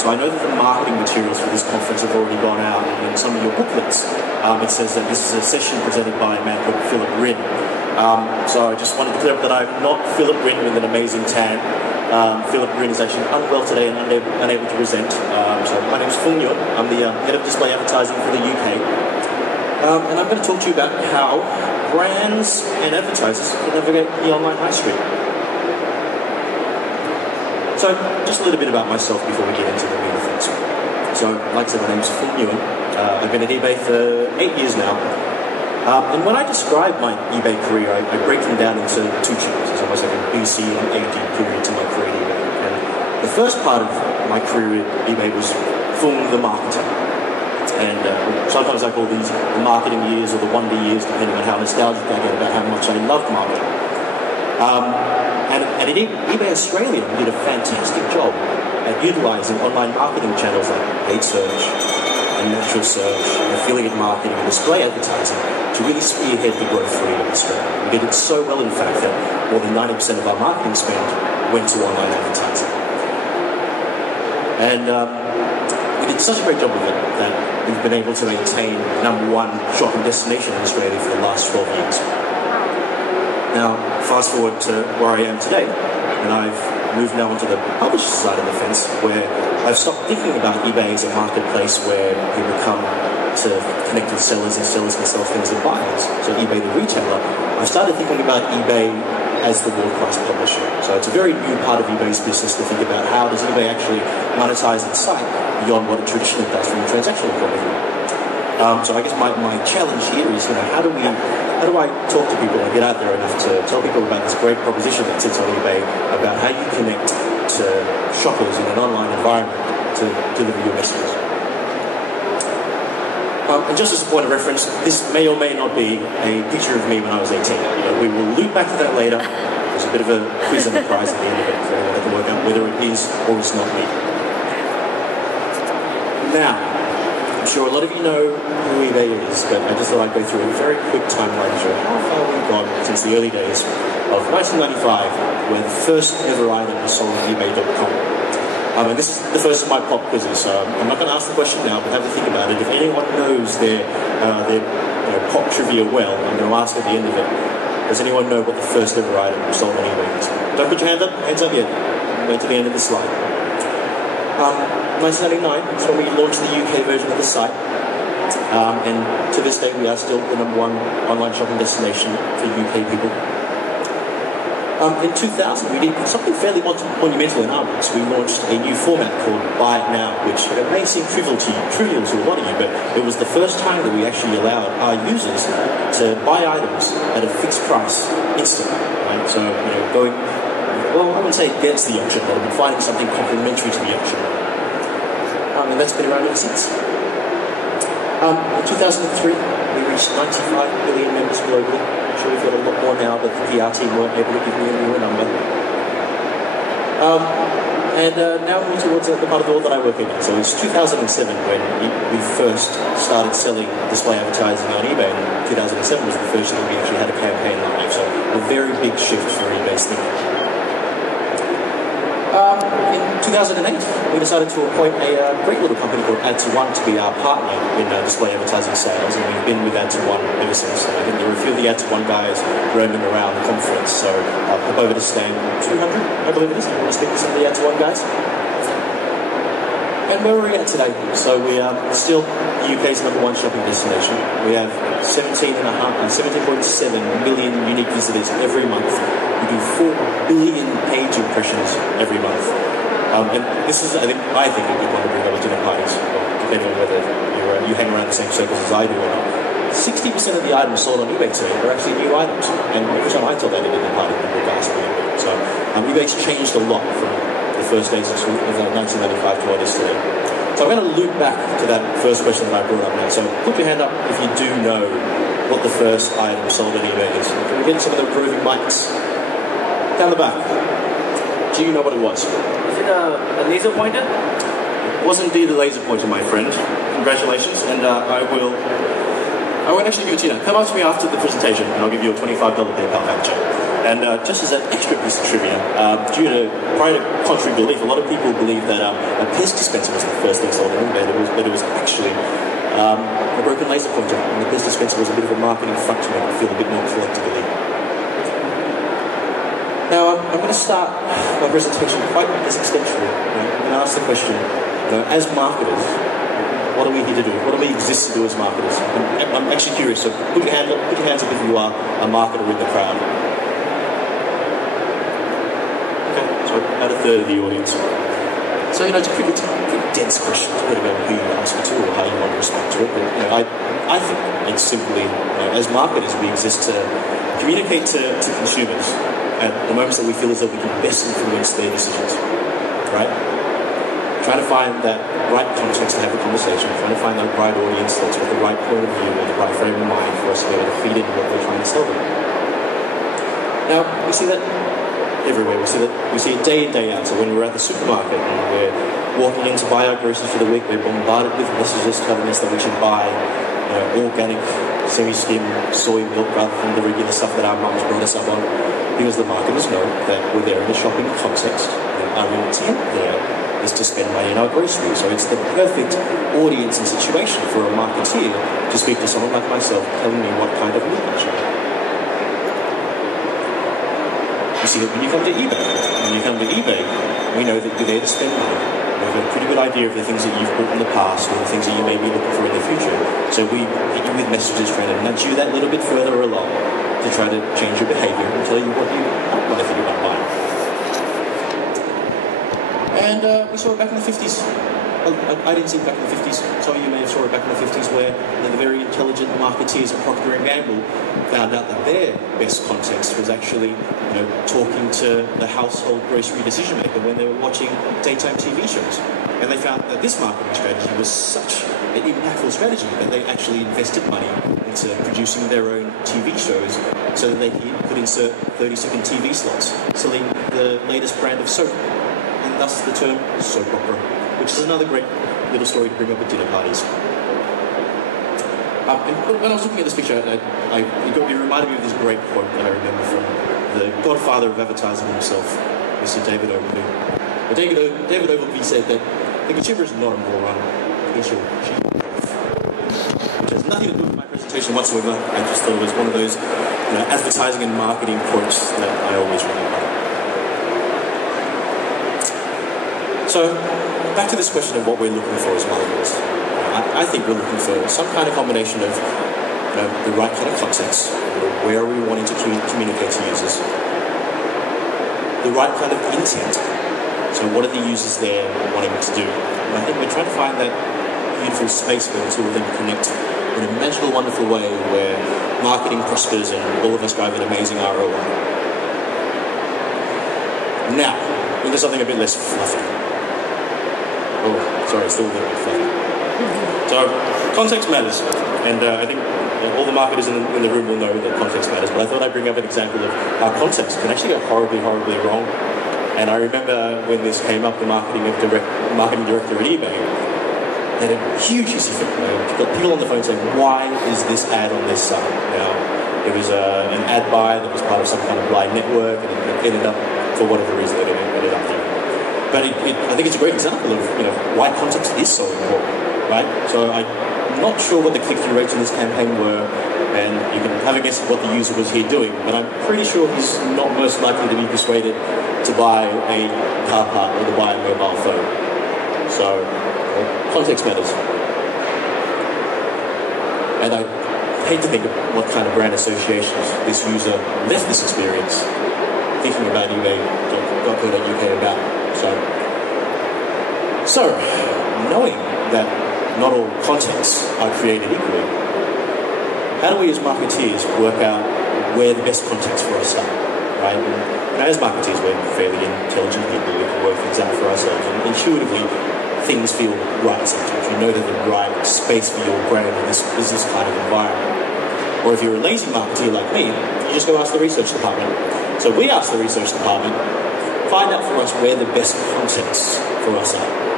So I know that the marketing materials for this conference have already gone out in some of your booklets. It says that this is a session presented by a man called Philip Nguyen. So I just wanted to clear up that I'm not Philip Nguyen with an amazing tan. Philip Nguyen is actually unwell today and unable to present. So my name is Phuong Nguyen. I'm the head of display advertising for the UK. And I'm going to talk to you about how brands and advertisers can navigate the online high street. So just a little bit about myself before we get into the meat of things. So like I said, my name is Phuong Nguyen. I've been at eBay for 8 years now. And when I describe my eBay career, I break them down into two chapters. It's almost like a BC and AD period to my career at eBay. And the first part of my career at eBay was Phuong the marketer. And sometimes I call these the marketing years or the wonder years, depending on how nostalgic I get about how much I loved marketing. And at eBay Australia did a fantastic job at utilising online marketing channels like paid search and natural search and affiliate marketing and display advertising to really spearhead the growth for eBay Australia. We did it so well, in fact, that more than 90% of our marketing spend went to online advertising. And we did such a great job of it that we've been able to maintain #1 shopping destination in Australia for the last 12 years. Now, fast forward to where I am today, and I've moved now onto the publisher side of the fence, where I've stopped thinking about eBay as a marketplace where people come to connect with sellers and sellers can sell things to buyers. So eBay the retailer, I've started thinking about eBay as the world-class publisher. So it's a very new part of eBay's business to think about how does eBay actually monetize its site beyond what it traditionally does from a transactional point of view. So I guess my challenge here is, how do I talk to people and get out there enough to tell people about this great proposition that sits on eBay about how you connect to shoppers in an online environment to deliver your messages. And just as a point of reference, this may or may not be a picture of me when I was 18. But we will loop back to that later. There's a bit of a quiz and a prize at the end of it, so I can work out whether it is or is not me. Now, I'm sure a lot of you know who eBay is, but I just thought I'd go through a very quick timeline to show how far we've gone since the early days of 1995, where the first ever item was sold on eBay.com. And this is the first of my pop quizzes, so I'm not going to ask the question now, but have a think about it. If anyone knows their pop trivia well, I'm going to ask at the end of it, does anyone know what the first ever item was sold on eBay is? Don't put your hands up yet. Wait to the end of the slide. 1999 is when we launched the UK version of the site, and to this day we are still the #1 online shopping destination for UK people. In 2000 we did something fairly monumental in our books. We launched a new format called Buy It Now, which may seem trivial to a lot of you, but it was the first time that we actually allowed our users to buy items at a fixed price instantly. Right? So, going, well, I wouldn't say against the auction model, but finding something complementary to the auction model. And that's been around ever since. In 2003, we reached 95 million members globally. I'm sure we've got a lot more now, but the PR team weren't able to give me a newer number. And now we're towards the part of the world that I work in. So it's 2007 when we first started selling display advertising on eBay, and 2007 was the first year we actually had a campaign live. So a very big shift for eBay's thinking. In 2008, we decided to appoint a great little company called Add-to-One to be our partner in display advertising sales, and we've been with Add-to-One ever since. And I think there were a few of the Add-to-One guys roaming around the conference, so I'll pop over to stand 200, I believe it is. I want to speak to some of the Add-to-One guys. And where are we at today? So we are still the UK's #1 shopping destination. We have 17.7 million unique visitors every month. We do 4 billion page impressions every month. And this is, I think, a good one to bring over to dinner parties, depending on whether you hang around the same circles as I do or not. 60% of the items sold on eBay today are actually new items. And every time I tell that at a dinner party, people gasp. So eBay's changed a lot from the first days of 1995 to what it is today. So I'm going to loop back to that first question that I brought up now. So put your hand up if you do know what the first item sold on eBay is. Can we get some of the approving mics? Down the back. Do you know what it was? Is it a laser pointer? It was indeed a laser pointer, my friend. Congratulations, and I won't actually give it to you now. Come up to me after the presentation and I'll give you a $25 PayPal voucher. And just as an extra piece of trivia, due to prior to contrary belief, a lot of people believe that a pest dispenser was the first thing sold on eBay, but it was actually a broken laser pointer, and the pest dispenser was a bit of a marketing front to make it feel a bit more collectible. Now, I'm going to start my presentation quite existentially. I'm going to ask the question, as marketers, what are we here to do? What do we exist to do as marketers? I'm actually curious, so put your hands up if you are a marketer in the crowd. Okay, so about a third of the audience. So, it's a pretty dense question. It's a bit about who you ask it to or how you want to respond to it. But, I think it's simply, as marketers, we exist to communicate to consumers at the moments that we feel as though we can best influence their decisions, right? Trying to find that right context to have a conversation, trying to find that right audience that's got the right point of view or the right frame of mind for us to be able to feed into what we're trying to sell them. Now, we see that everywhere. We see it day in, day out. So when we're at the supermarket and we're walking in to buy our groceries for the week, we're bombarded with messages telling us that we should buy organic, semi-skim soy milk rather than the regular stuff that our mums brought us up on, because the marketers know that we're there in the shopping context. Our intent there is to spend money on our groceries. So it's the perfect audience and situation for a marketeer to speak to someone like myself telling me what kind of milk I should buy. You see that when you come to eBay, we know that you're there to spend money. We have a pretty good idea of the things that you've bought in the past or the things that you may be looking for in the future. So we hit you with messages trying to nudge you that little bit further along to try to change your behavior and tell you what you don't want to think about buying. And we saw it back in the 50s. I didn't see it back in the 50s. Some of you may have saw it back in the 50s where the very intelligent marketeers at Procter & Gamble found out that their best context was actually talking to the household grocery decision maker when they were watching daytime TV shows. And they found that this marketing strategy was such an impactful strategy that they actually invested money into producing their own TV shows so that they could insert 30-second TV slots selling the latest brand of soap. And thus the term soap opera, which is another great little story to bring up at dinner parties. When I was looking at this picture, it reminded me of this great quote that I remember from the godfather of advertising himself, Mr. David Ogilvy. David Ogilvy said that the consumer is not a moron, it's your cheap. Which has nothing to do with my presentation whatsoever. I just thought it was one of those advertising and marketing quotes that I always remember. So, back to this question of what we're looking for as marketers. I think we're looking for some kind of combination of the right kind of context, where are we wanting to communicate to users, the right kind of intent, so what are the users there wanting to do. And I think we're trying to find that beautiful space where the two of them connect in a magical, wonderful way where marketing prospers and all of us drive an amazing ROI. Now, into something a bit less fluffy. Oh, sorry, it's still a little bit fluffy. So, context matters, and I think all the marketers in the room will know that context matters, but I thought I'd bring up an example of how context can actually go horribly, horribly wrong. And I remember when this came up, the marketing director at eBay had a huge issue. Got people on the phone saying, why is this ad on this site? Now, it was an ad buy that was part of some kind of blind network, and it ended up, for whatever reason, it ended up there. But I think it's a great example of why context is so important, right? So I'm not sure what the click-through rates in this campaign were, and you can have a guess at what the user was here doing, but I'm pretty sure he's not most likely to be persuaded to buy a car part or to buy a mobile phone. So, context matters. And I hate to think of what kind of brand associations this user left this experience thinking about eBay.co.uk about. So, knowing that not all contexts are created equally, how do we as marketeers work out where the best context for us are, right? And as marketeers, we're fairly intelligent people. We can work things out for ourselves, and intuitively, things feel right sometimes. You know that the right space for your brand is this kind of environment. Or if you're a lazy marketeer like me, you just go ask the research department. So we asked the research department, find out for us where the best contexts for us are.